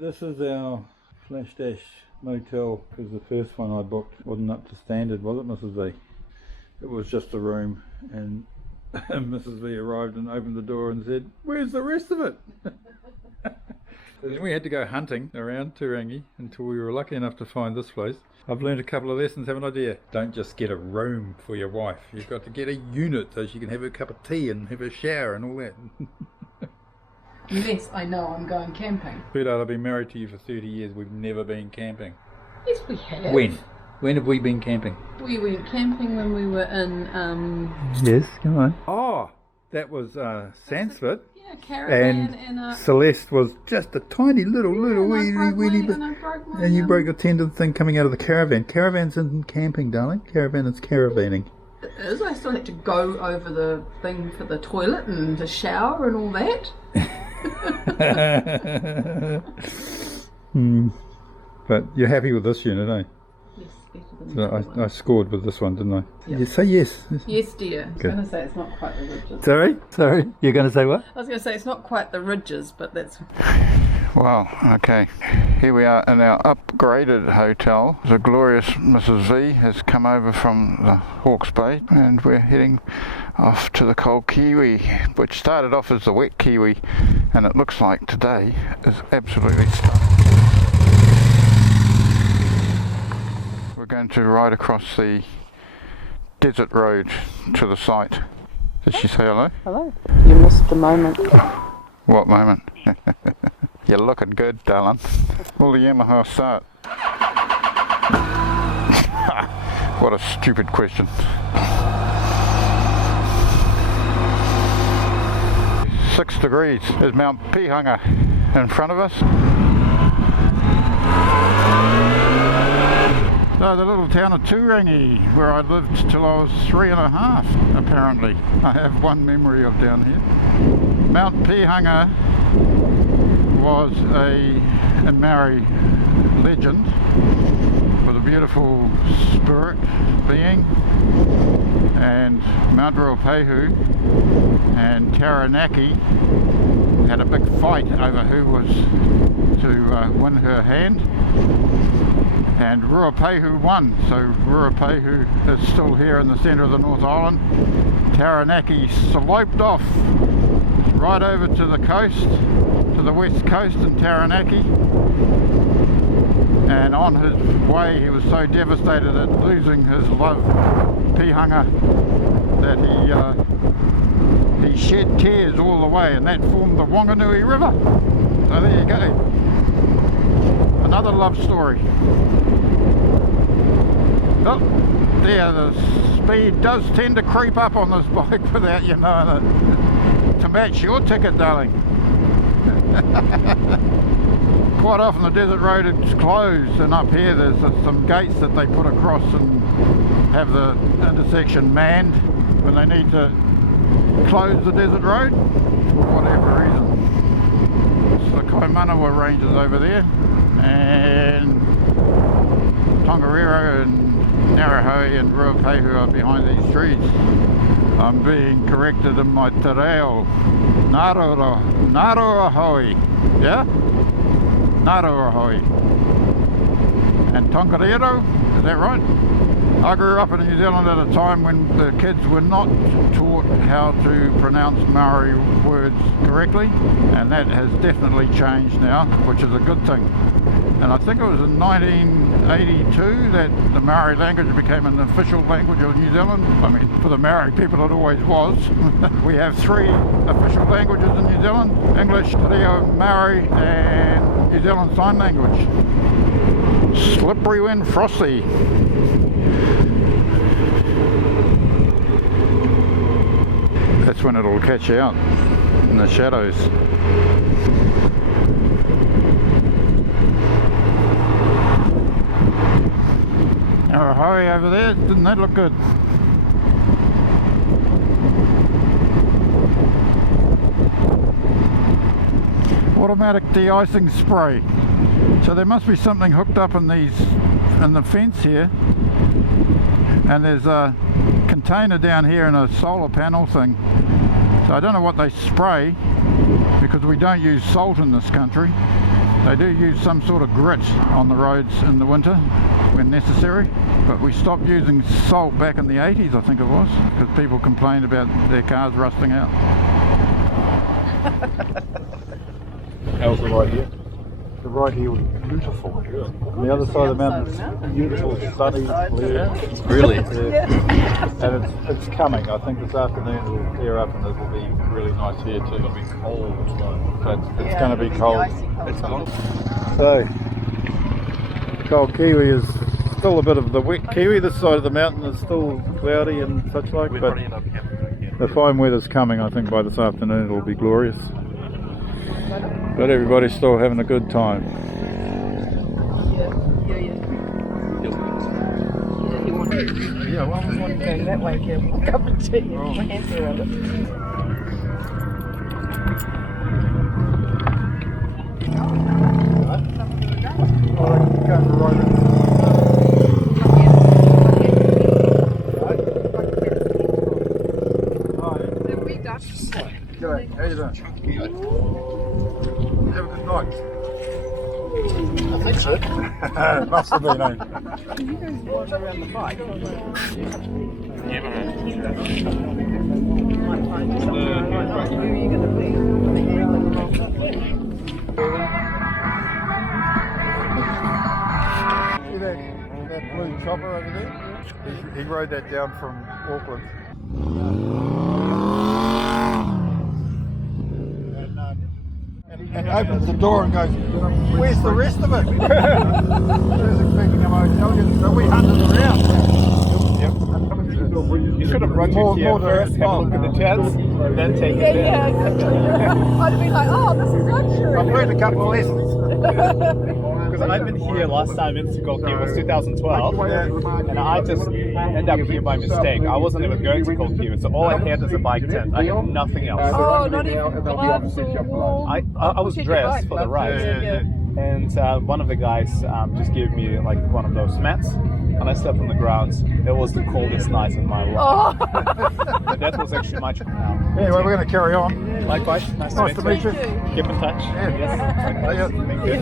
This is our Flash Dash motel, because the first one I booked wasn't up to standard, was it, Mrs. V? It was just a room, and Mrs. V arrived and opened the door and said, "Where's the rest of it?" Then we had to go hunting around Turangi until we were lucky enough to find this place. I've learned a couple of lessons, haven't I, dear? Don't just get a room for your wife. You've got to get a unit so she can have her cup of tea and have her shower and all that. Yes, I know, I'm going camping. Sweetheart, I've been married to you for 30 years. We've never been camping. Yes, we have. When? When have we been camping? We went camping when we were in... Yes, come on. Oh, that was Sandsford. Yeah, caravan and Celeste was just a tiny little weedy bit. And you broke your tendon thing coming out of the caravan. Caravans isn't camping, darling. Caravan is caravanning. It is. I still had to go over the thing for the toilet and the shower and all that. But you're happy with this unit, eh? Yes, better than the other one. I scored with this one, didn't I? Yep. You say yes. Yes, dear. I was going to say it's not quite the ridges. Sorry? You're going to say what? I was going to say it's not quite the ridges, but that's... Well, okay, here we are in our upgraded hotel. The glorious Mrs. V has come over from the Hawke's Bay and we're heading off to the Cold Kiwi, which started off as the wet Kiwi, and it looks like today is absolutely stunning. We're going to ride across the desert road to the site. Did she say hello? Hello. You missed the moment. What moment? You're looking good, darling. Will the Yamaha start? What a stupid question. 6 degrees. There's Mt Ruapehu in front of us. So the little town of Turangi, where I lived till I was 3.5, apparently. I have one memory of down here. Mt Ruapehu was a Maori legend with a beautiful spirit being, and Mt Ruapehu and Taranaki had a big fight over who was to win her hand, and Ruapehu won. So Ruapehu is still here in the centre of the North Island. Taranaki sloped off right over to the coast, to the west coast in Turangi, and on his way he was so devastated at losing his love, Pihanga, that he shed tears all the way, and that formed the Wanganui River. So there you go, another love story. Oh, there, the speed does tend to creep up on this bike without you knowing it. To match your ticket, darling. Quite often the desert road is closed, and up here there's some gates that they put across and have the intersection manned when they need to close the desert road for whatever reason. So the Kaimanawa Ranges over there, and Tongariro and Narahoi and Ruapehu are behind these trees. I'm being corrected in my te reo. Naroahoi. Yeah? Naroahoi. And Tongariro, is that right? I grew up in New Zealand at a time when the kids were not taught how to pronounce Maori words correctly, and that has definitely changed now, which is a good thing. And I think it was in 1982 that the Maori language became an official language of New Zealand. I mean, for the Maori people it always was. We have 3 official languages in New Zealand: English, Te Reo, Maori, and New Zealand Sign Language. Slippery when frosty. That's when it'll catch you out in the shadows. Narahoi over there, didn't that look good? Automatic de-icing spray. So there must be something hooked up in the fence here, and there's a container down here and a solar panel thing. So I don't know what they spray, because we don't use salt in this country. They do use some sort of grit on the roads in the winter when necessary, but we stopped using salt back in the 80s, I think it was, because people complained about their cars rusting out. How's the ride here? The ride here was beautiful. On the other side of the mountain, it's beautiful, sunny, clear. Really? Yeah. And it's coming. I think this afternoon it will clear up and it will be really nice here too. It'll be cold. So it's going to be cold. It's cold. So, Cold Kiwi is still a bit of the wet kiwi. This side of the mountain is still cloudy and such like, but the fine weather's coming. I think by this afternoon it will be glorious. But everybody's still having a good time. Yeah, well, I was going that way, get a cup of tea and my hands around it. G'day, how you doing? Have a good night. I think so. Must have been, eh? You guys walk around the bike. Yeah, but Where are you going to be? See that blue chopper over there? He rode that down from Auckland. And opens the door and goes, where's the rest of it? I was expecting a motel, so we hunted around. You should have brought your gear first, have a look at the jets, then take it in. Yeah, I'd have been like, oh, this is luxury. I've learned a couple of lessons. Because I've been here last time into Cold Kiwi was 2012, and I just ended up here by mistake. I wasn't even going to Cold Kiwi, so all I had was a bike tent. I had nothing else. Oh, not even gloves or wool. I was dressed for the ride, and one of the guys just gave me like one of those mats, and I slept on the ground. It was the coldest night in my life. Oh. But that was actually much fun now. Anyway, we're going to carry on. Likewise, nice to meet you. Keep in touch. Yes. Thank you.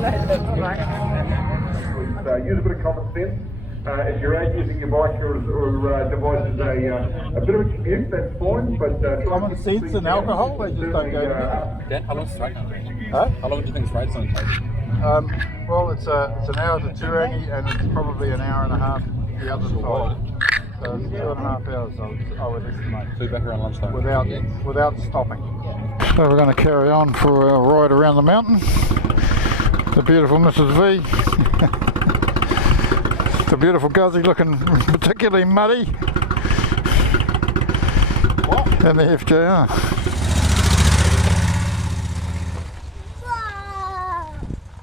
Use a bit of common sense. If you're out using your bike or device as a bit of a commute, that's fine. But Common sense and alcohol, they just don't go together. Dan, how long's the ride going to take? Huh? How long do you think this ride's going to take? Well, it's an hour to Turangi and it's probably an hour and a half the other side. So it's 2.5 hours, I would estimate. So you're back around lunchtime? Without stopping. So we're going to carry on for our ride around the mountain. The beautiful Mrs. V. The beautiful Guzzy looking particularly muddy. And the FJR.